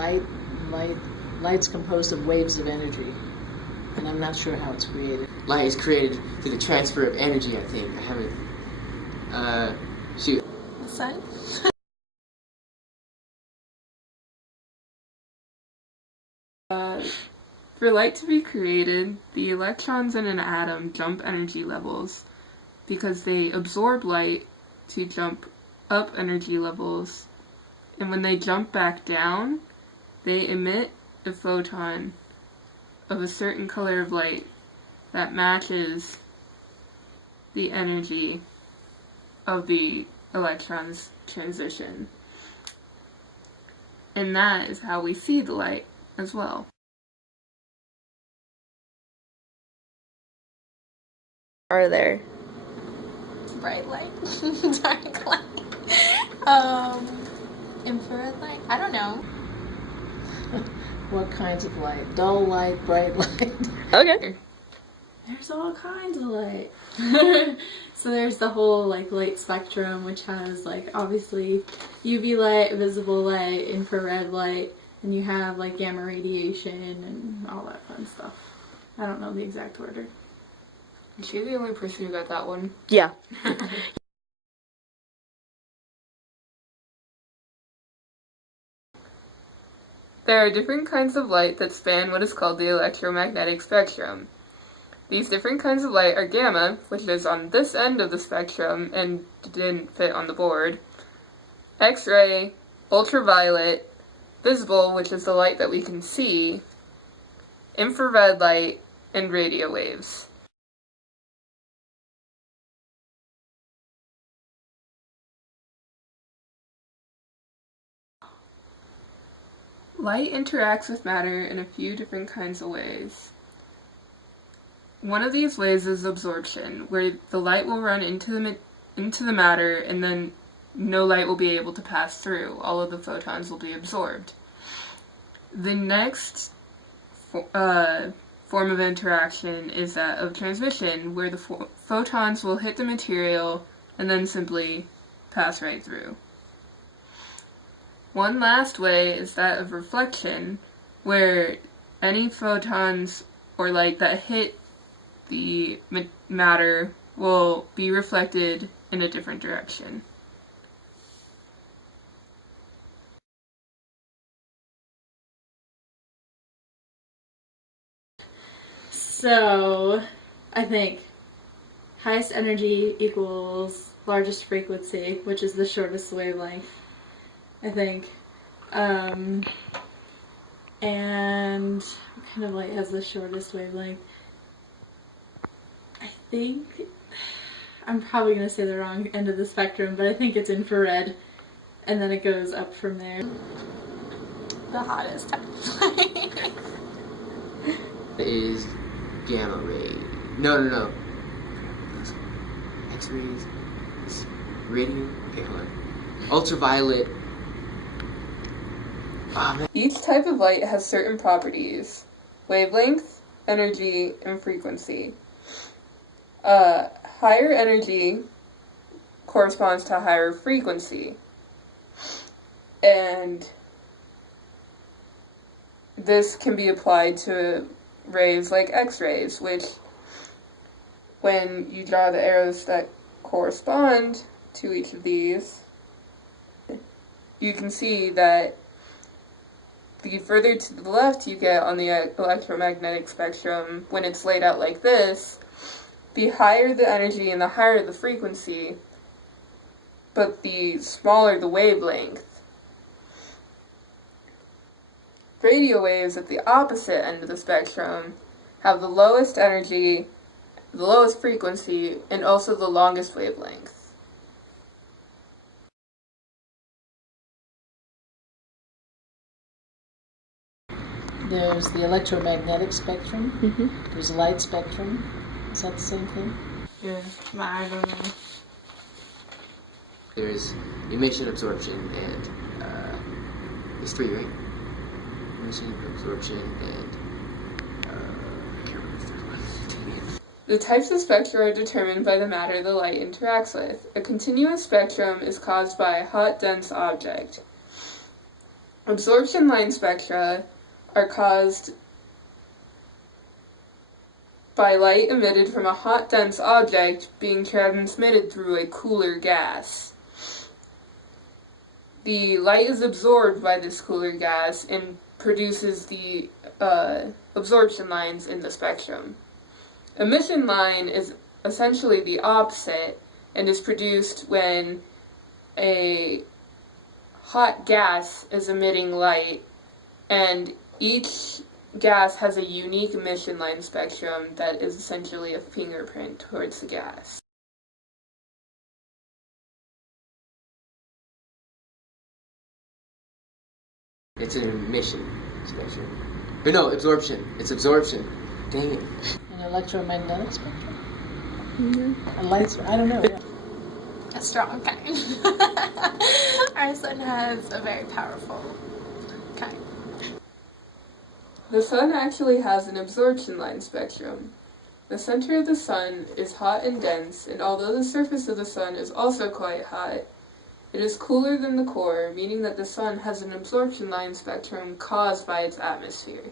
light, light's composed of waves of energy, and I'm not sure how it's created. Light is created through the transfer of energy, I think. I haven't, shoot. The sun? For light to be created, the electrons in an atom jump energy levels because they absorb light to jump up energy levels, and when they jump back down, they emit a photon of a certain color of light that matches the energy of the electron's transition. And that is how we see the light as well. Are there? Bright light, dark light, infrared light. I don't know. What kinds of light? Dull light, bright light. Okay. There's all kinds of light. So there's the whole like light spectrum, which has like obviously UV light, visible light, infrared light, and you have like gamma radiation and all that fun stuff. I don't know the exact order. Is she the only person who got that one? Yeah. There are different kinds of light that span what is called the electromagnetic spectrum. These different kinds of light are gamma, which is on this end of the spectrum and didn't fit on the board, X-ray, ultraviolet, visible, which is the light that we can see, infrared light, and radio waves. Light interacts with matter in a few different kinds of ways. One of these ways is absorption, where the light will run into the matter and then no light will be able to pass through. All of the photons will be absorbed. The next form of interaction is that of transmission, where the photons will hit the material and then simply pass right through. One last way is that of reflection, where any photons or light that hit the matter will be reflected in a different direction. So I think highest energy equals largest frequency, which is the shortest wavelength, I think. And what kind of light has the shortest wavelength? I think, I'm probably going to say the wrong end of the spectrum, but I think it's infrared, and then it goes up from there. The hottest type of light. It is gamma ray. No. X-rays. Radio. Okay, hold on. Ultraviolet. Oh, man. Each type of light has certain properties: wavelength, energy, and frequency. Higher energy corresponds to higher frequency, and this can be applied to rays like X-rays, which, when you draw the arrows that correspond to each of these, you can see that the further to the left you get on the electromagnetic spectrum, when it's laid out like this, the higher the energy and the higher the frequency, but the smaller the wavelength. Radio waves at the opposite end of the spectrum have the lowest energy, the lowest frequency, and also the longest wavelength. There's the electromagnetic spectrum. Mm-hmm. There's light spectrum. Is that the same thing? Yeah, I don't know. There's emission, absorption, and there's three, right? Emission, absorption, and I can't remember the third one. The types of spectra are determined by the matter the light interacts with. A continuous spectrum is caused by a hot, dense object. Absorption line spectra are caused by light emitted from a hot, dense object being transmitted through a cooler gas. The light is absorbed by this cooler gas and produces the absorption lines in the spectrum. Emission line is essentially the opposite and is produced when a hot gas is emitting light, and each gas has a unique emission line spectrum that is essentially a fingerprint towards the gas. It's an emission spectrum. But no, absorption. It's absorption. Dang it. An electromagnetic spectrum? A light I don't know. A strong kind. Our sun has a very powerful kind. The sun actually has an absorption line spectrum. The center of the sun is hot and dense, and although the surface of the sun is also quite hot, it is cooler than the core, meaning that the sun has an absorption line spectrum caused by its atmosphere.